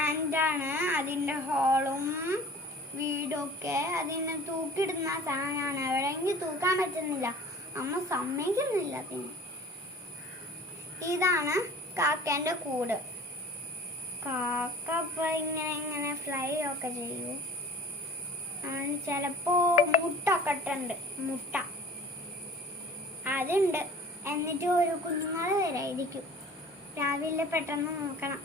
ആൻഡാണ്. അതിൻ്റെ ഹോളും വീടൊക്കെ അതിനെ തൂക്കിയിടുന്ന സാധനമാണ്. എവിടെയെങ്കിലും തൂക്കാൻ പറ്റുന്നില്ല, അമ്മ സമ്മതിക്കുന്നില്ല. പിന്നെ ഇതാണ് കാക്കേൻ്റെ കൂട്. കാക്ക ഇപ്പം ഇങ്ങനെ ഫ്ലൈ ഒക്കെ ചെയ്യൂ. ചിലപ്പോൾ മുട്ടൊക്കെ ഇട്ടുണ്ട്. മുട്ട അതുണ്ട്. എന്നിട്ട് ഒരു കുഞ്ഞുങ്ങൾ വരായിരിക്കും. രാവിലെ പെട്ടെന്ന് നോക്കണം.